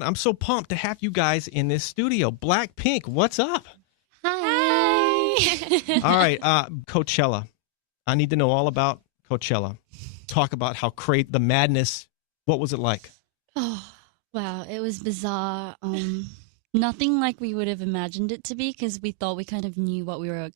I'm so pumped to have you guys in this studio. Blackpink, what's up? Hi. All right, Coachella. I need to know all about Coachella. Talk about how the madness. What was it like? Oh, wow. It was bizarre. Nothing like we would have imagined it to be because we thought we kind of knew what we were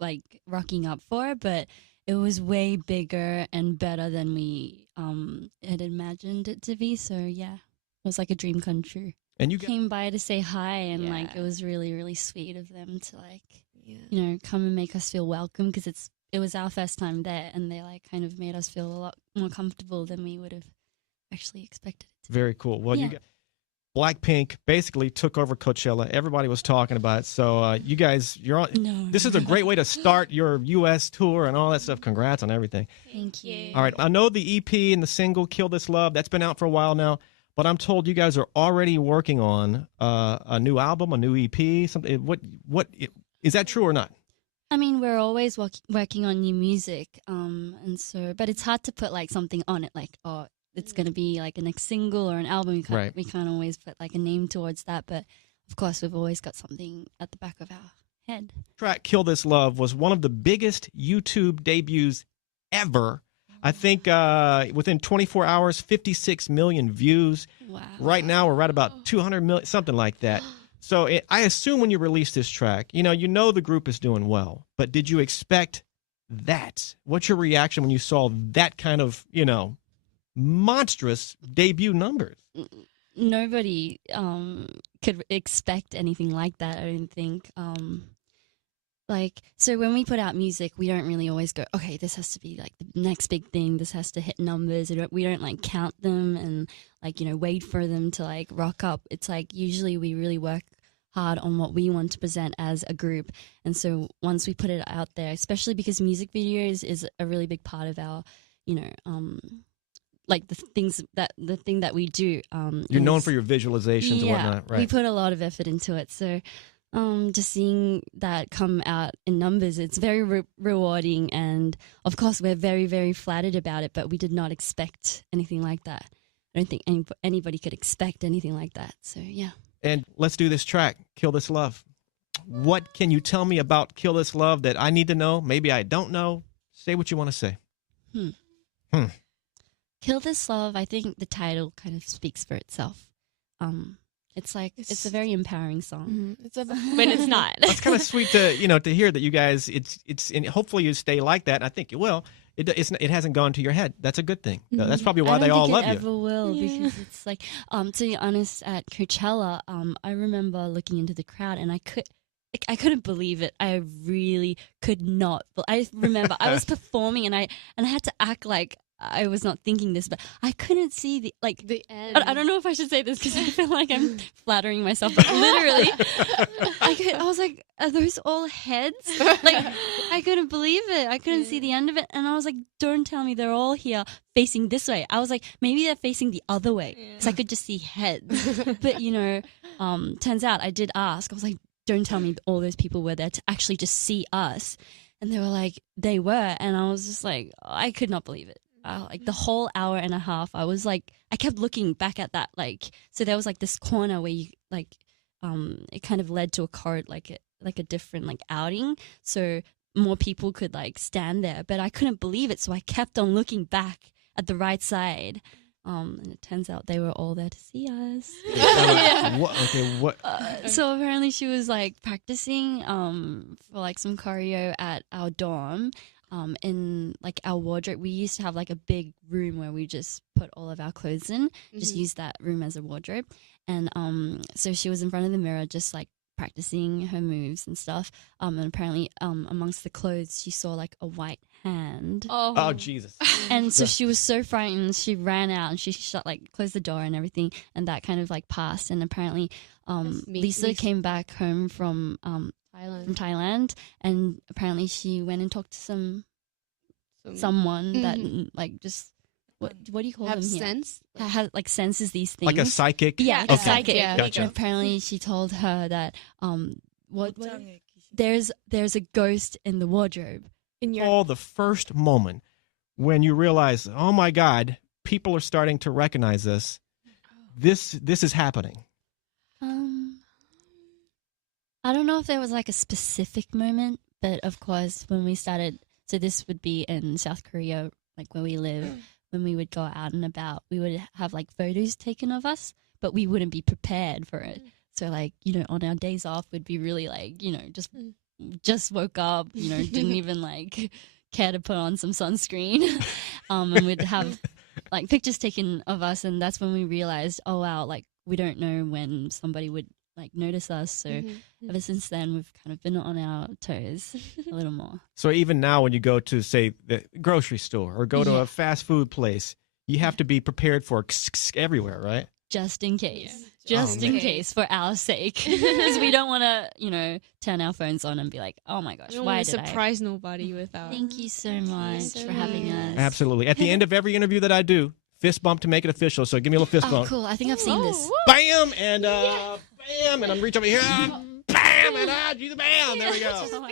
like rocking up for, but it was way bigger and better than we had imagined it to be. So yeah, it was like a dream come true. And you Came by to say hi, and like it was really, really sweet of them to like, you know, come and make us feel welcome because it was our first time there, and they like kind of made us feel a lot more comfortable than we would have actually expected it to be. Very cool. Well, Blackpink basically took over Coachella. Everybody was talking about it. So you guys, you're on. This is a great way to start your U.S. tour and all that stuff. Congrats on everything. Thank you. All right. I know the EP and the single "Kill This Love" that's been out for a while now, but I'm told you guys are already working on a new album, a new EP. Something. What is that true or not? I mean, we're always working on new music, and so, but it's hard to put like something on it, like it's going to be like a next single or an album. We can't always put like a name towards that, but of course we've always got something at the back of our head. Track "Kill This Love" was one of the biggest YouTube debuts ever. I think within 24 hours, 56 million views. Wow. Right now we're at about 200 million, something like that. So I assume when you release this track, you know the group is doing well, but did you expect that? What's your reaction when you saw that kind of, monstrous debut numbers? Nobody could expect anything like that, I don't think. So when we put out music, we don't really always go, okay, this has to be like the next big thing. This has to hit numbers. We don't like count them and wait for them to like rock up. It's like usually we really work hard on what we want to present as a group. And so once we put it out there, especially because music videos is a really big part of our, like the thing that we do. You're known for your visualizations and whatnot, right? We put a lot of effort into it. So just seeing that come out in numbers, it's very rewarding. And of course, we're very, very flattered about it, but we did not expect anything like that. I don't think anybody could expect anything like that. So, yeah. And let's do this track, "Kill This Love." What can you tell me about "Kill This Love" that I need to know? Maybe I don't know. Say what you want to say. "Kill This Love," I think the title kind of speaks for itself. It's a very empowering song. But it's not. It's kind of sweet to hear that you guys. And hopefully you stay like that. I think you will. It hasn't gone to your head. That's a good thing. That's probably why they all love you. I don't think it ever will because it's like to be honest, at Coachella, I remember looking into the crowd and I couldn't believe it. I really could not. I remember I was performing and I had to act like I was not thinking this, but I couldn't see the end. I don't know if I should say this because I feel like I'm flattering myself, but literally, I was like, are those all heads? Like, I couldn't believe it. I couldn't see the end of it. And I was like, don't tell me they're all here facing this way. I was like, maybe they're facing the other way. So I could just see heads. But, turns out I did ask. I was like, don't tell me all those people were there to actually just see us. And they were like, they were. And I was just like, I could not believe it. Like the whole hour and a half, I was like, I kept looking back at that. So there was like this corner where you it kind of led to a corridor, like a different outing. So more people could stand there, but I couldn't believe it. So I kept on looking back at the right side. And it turns out they were all there to see us. What? So apparently she was practicing for some choreo at our dorm. In our wardrobe, we used to have a big room where we just put all of our clothes in, just use that room as a wardrobe. And so she was in front of the mirror just practicing her moves and stuff. And apparently amongst the clothes, she saw a white hand. Oh Jesus. And so she was so frightened, she ran out and she closed the door and everything, and that kind of passed. And apparently Lisa came back home from Thailand, and apparently she went and talked to someone that just what do you call them here? Sense? Has senses these things. Like a psychic? Yeah, okay. a psychic. Yeah. Gotcha. And apparently she told her that there's a ghost in the wardrobe. The first moment when you realize, oh my God, people are starting to recognize us. this is happening? I don't know if there was like a specific moment, but of course when we started, so this would be in South Korea, like where we live, when we would go out and about, we would have like photos taken of us, but we wouldn't be prepared for it. So like, you know, on our days off, we'd be really like, you know, just woke up, you know, didn't even like care to put on some sunscreen. And we'd have like pictures taken of us, and that's when we realized, oh wow, like we don't know when somebody would like notice us. So ever since then, we've kind of been on our toes a little more. So even now, when you go to, say, the grocery store or go to a fast food place, you have to be prepared for everywhere, right? Just in case. Yeah. Just in case, for our sake. Because we don't want to, you know, turn our phones on and be like, oh my gosh, why did I? Surprise nobody with our... Thank you so much for having us. Absolutely. At the end of every interview that I do, fist bump to make it official. So give me a little fist bump. Oh, cool. I think I've seen this. Bam! And bam! And I'm reaching over here. Bam! And do the bam! There we go.